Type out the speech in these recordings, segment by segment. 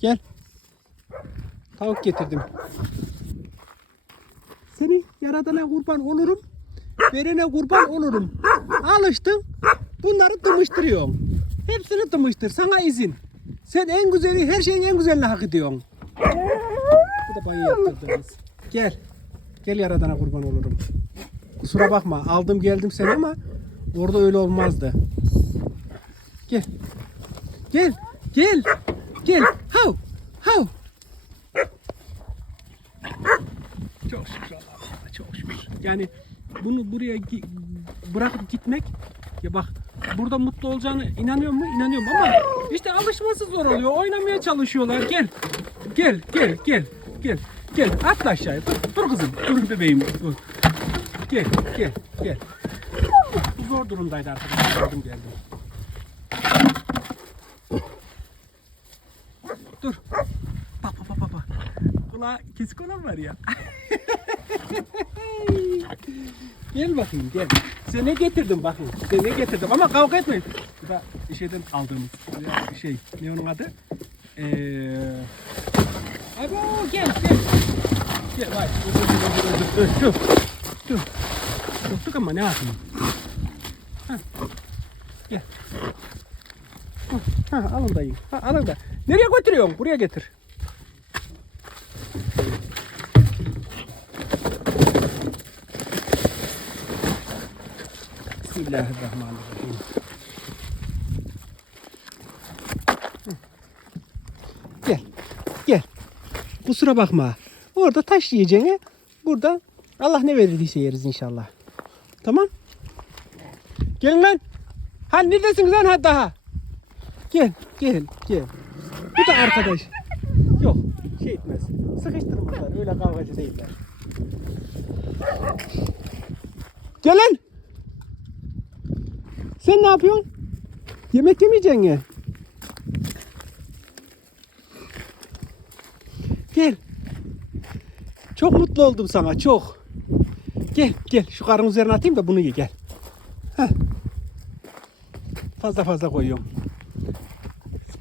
Gel. Tavuk getirdim. Seni yaradana kurban olurum. Verene kurban olurum. Alıştın. Bunları tımıştırıyorsun. Hepsini tımıştır. Sana izin. Sen en güzeli, her şeyin en güzelini hak ediyorsun. Bu da banyo yaptırdınız. Gel. Gel yaradana kurban olurum. Kusura bakma. Aldım geldim seni ama orada öyle olmazdı. Gel. Gel. Gel. Gel. Hav. Hav. Çok şükür Allah'a. Çok şükür. Yani bunu buraya bırakıp gitmek ya bak burada mutlu olacağını inanıyor mu? İnanıyorum ama işte alışması zor oluyor. Oynamaya çalışıyorlar. Gel. Gel, gel, gel. Gel. Gel. Atla aşağıya. Dur, dur kızım. Dur bebeğim. Dur. Gel, gel, gel. Zor durumdaydı arkadaşlar. Geldim geldim. Dur. Bak bak bak bak. Kulağı kesik olan var ya. gel bakayım gel. Size ne getirdim bakayım. Size ne getirdim ama kavga etmeyin. Bu da şeyden aldığımız şey ne onun adı? Eee Abo gel gel. Gel vay. Dur dur dur dur dur. Dur. Korktuk ama ne yapayım? Ha. Gel. Ha, alın dayı. Ha, alın da. Nereye götürüyorsun? Buraya getir. Bismillahirrahmanirrahim. Gel. Gel. Kusura bakma. Orada taş yiyeceğine burada Allah ne verdiyse yeriz inşallah. Tamam? Gelin lan. Ha neredesiniz lan ha daha? Gel, gel, gel. Bu da arkadaş. Yok, şey etmez. Sıkıştırmazlar. Öyle kavgacı değiller. Gel lan. Sen ne yapıyorsun? Yemek yemeyeceksin ya. Gel. Çok mutlu oldum sana, çok. Gel, gel. Şu karın üzerine atayım da bunu ye, gel. Heh. Fazla fazla koyuyorum.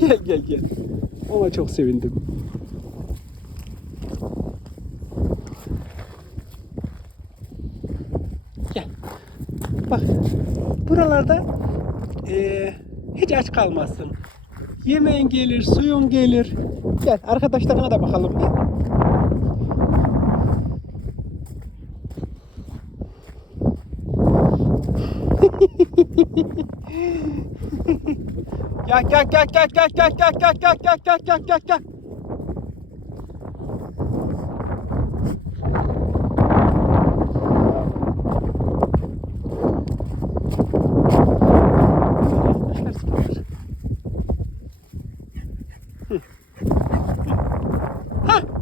Gel gel gel. Ona çok sevindim. Gel. Bak. Buralarda eee, hiç aç kalmazsın. Yemeğin gelir, suyun gelir. Gel arkadaşlarına da bakalım bir. Gel gel gel gel gel gel gel gel gel gel gel gel gel gel.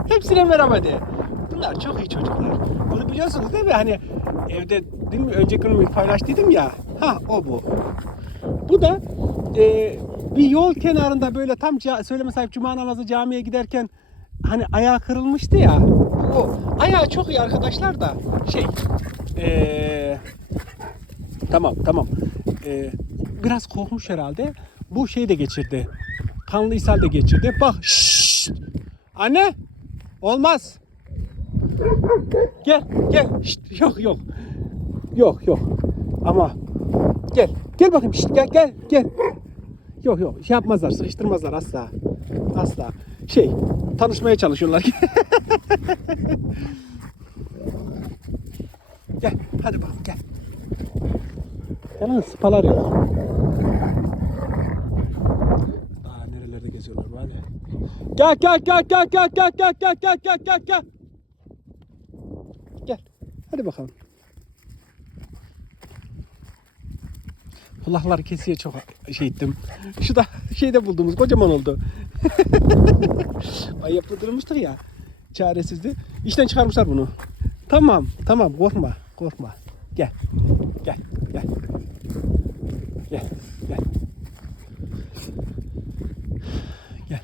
Hepsine merhaba de. Bunlar çok iyi çocuklar. Bunu biliyorsunuz değil mi? Hani evde değil mi? Önceki gün paylaştıydım ya. Ha o bu. Bu da e, bir yol kenarında böyle tam söyleme sahip cuma namazı camiye giderken hani ayağı kırılmıştı ya. O ayağı çok iyi arkadaşlar da şey e, tamam tamam E, biraz korkmuş herhalde. Bu şey de geçirdi. Kanlı ishal de geçirdi. Bak şşş. Anne olmaz. Gel gel. Şşt, yok yok. Yok yok. Ama Gel. Gel bakayım. Şişt, gel gel gel. Yok yok. Şey yapmazlar. Sıkıştırmazlar asla. Asla. Şey. Tanışmaya çalışıyorlar. gel. Hadi bakalım gel. Gel lan sıpalar yok. Daha nerelerde geziyorlar var ya. Gel gel gel gel gel gel gel gel gel gel gel gel. Gel. Hadi bakalım. Kulakları kesiyor çok şey ettim. Şu da şeyde bulduğumuz kocaman oldu. Ay yaptırmıştık ya. Çaresizdi. İşten çıkarmışlar bunu. Tamam tamam korkma korkma. Gel. Gel gel. Gel. Gel. Gel.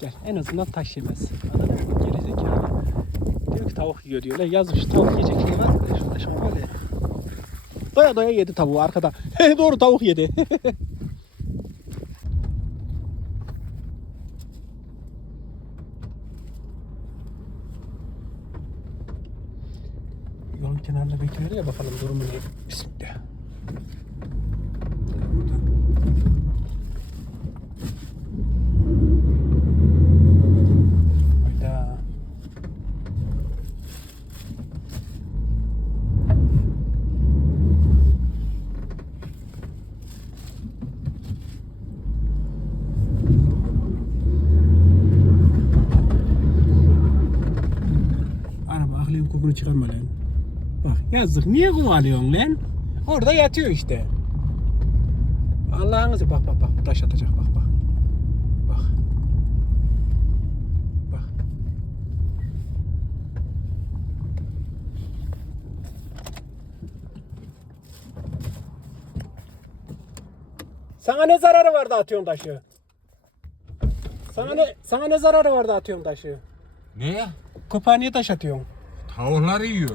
Gel. En azından taş yemez. Anladın mı? Gerizekalı. Diyor ki tavuk yiyor diyor. Lan yazmış tavuk yiyecek şey var mı? Şu an böyle. Doya doya yedi tavuğu arkada. Doğru tavuk yedi. Yolun kenarında bekliyor ya bakalım durumu ne? Bismillah. Kokunu çıkarma lan. Bak yazık niye kovalıyorsun lan? Orada yatıyor işte. Allah'ınızı bak bak bak taş atacak bak bak. Bak. Bak. Sana ne zararı var da atıyorsun taşı? Sana ne sana ne zararı var da atıyorsun taşı? Ne? Köpeğe niye taş atıyorsun? Tavukları yiyor.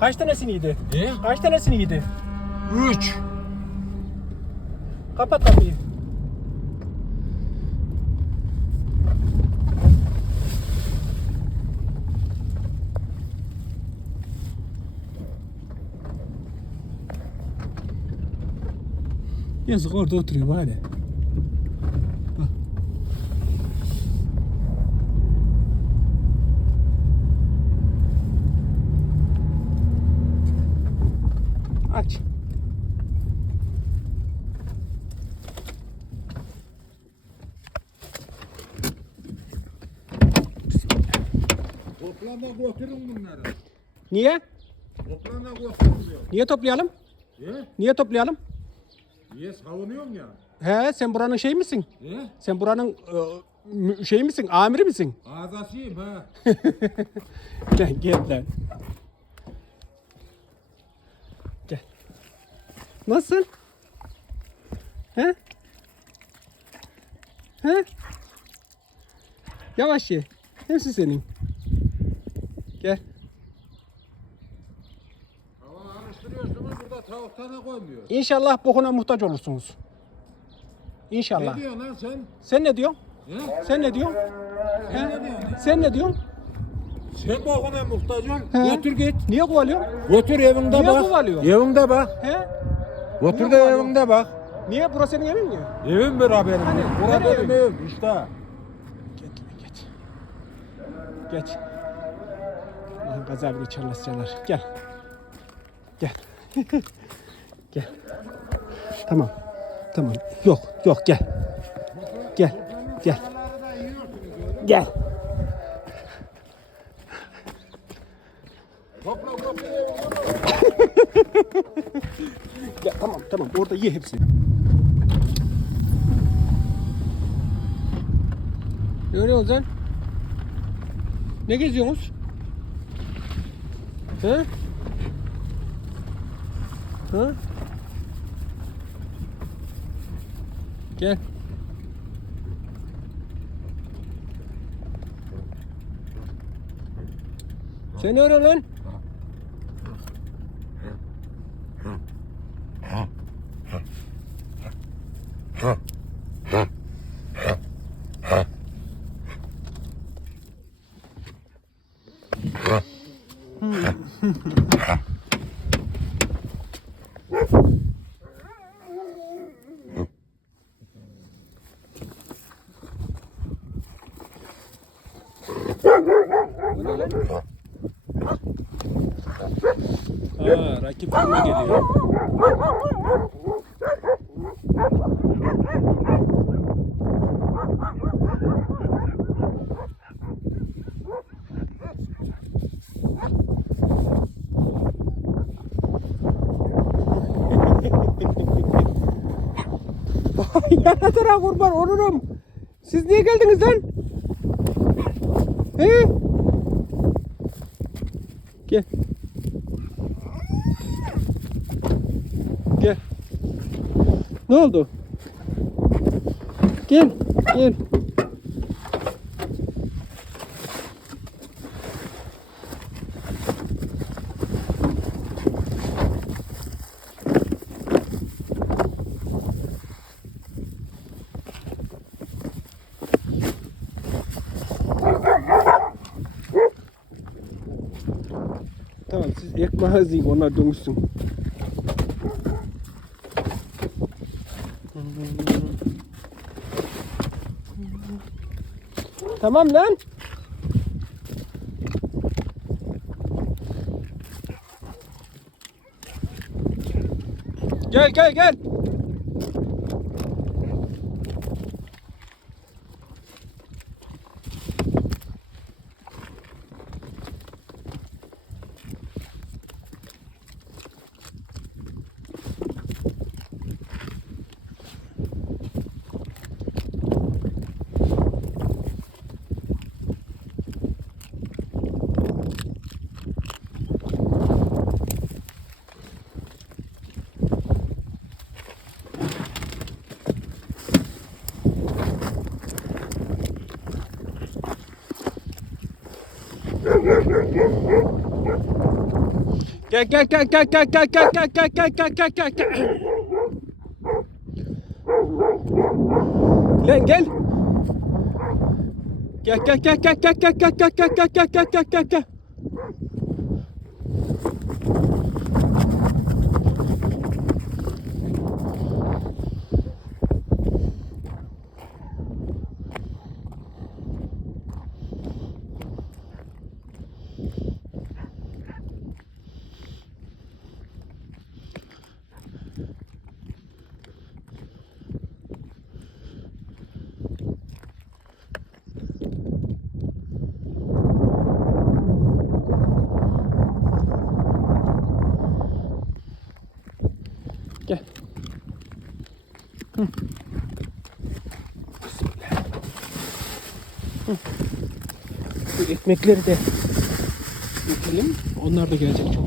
Kaç tanesini yedi? Ne? Kaç tanesini yedi? Üç. Kapat kapıyı. Yazık orada oturuyor bari. Aç. Toplama götürün bunları. Niye? Toplama götürün diyor. Niye toplayalım? Ne? Niye toplayalım? Niye savunuyorsun ya? He sen buranın şey misin? Ne? Sen buranın e, şey misin? Amiri misin? Ağzasıyım ha. Lan gel lan. Gel. Nasıl? He? He? Yavaş ye. Hepsi senin. Gel. Hava alıştırıyorsunuz burada koymuyor. İnşallah bokuna muhtaç olursunuz. İnşallah. Ne diyorsun lan sen? Sen ne diyorsun? Ne? Sen ne diyorsun? Sen He? ne diyorsun? Sen ne diyorsun? Sen bokuna muhtaç ol. He? Götür git. Niye kovalıyorsun? Götür evinde Niye bak. kovalıyor? Evinde bak. He? De kovalıyor? evinde bak. Niye? Burası senin evin mi? Evim bir benim. Hani, nereye benim evim işte. Geç geç. Geç. Allah'ın gazabını çalasıcalar. Gel. Gel. gel. Tamam. Tamam. Yok yok gel. Gel. Gel. Gel. Topla topla evinde bak. Ya, tamam tamam orada ye hepsini. Ne öyle Ozan? Ne geziyorsunuz? He? Ha? Gel. Sen ne lan? Aa, rakip geliyor. Yanatara kurban olurum. Siz niye geldiniz lan? He? Gel. Gel. Ne oldu? in, Yan. Tamam siz yakma haziyi ona dönüşsün. Tamam lan. Gel gel gel. Gel gel gel gel gel gel gel gel gel gel gel gel gel gel. Lan gel. Gel gel gel gel gel gel gel gel gel gel gel gel gel gel gel. Gel. Hı. Hı. Bu ekmekleri de dökelim. Onlar da gelecek çok.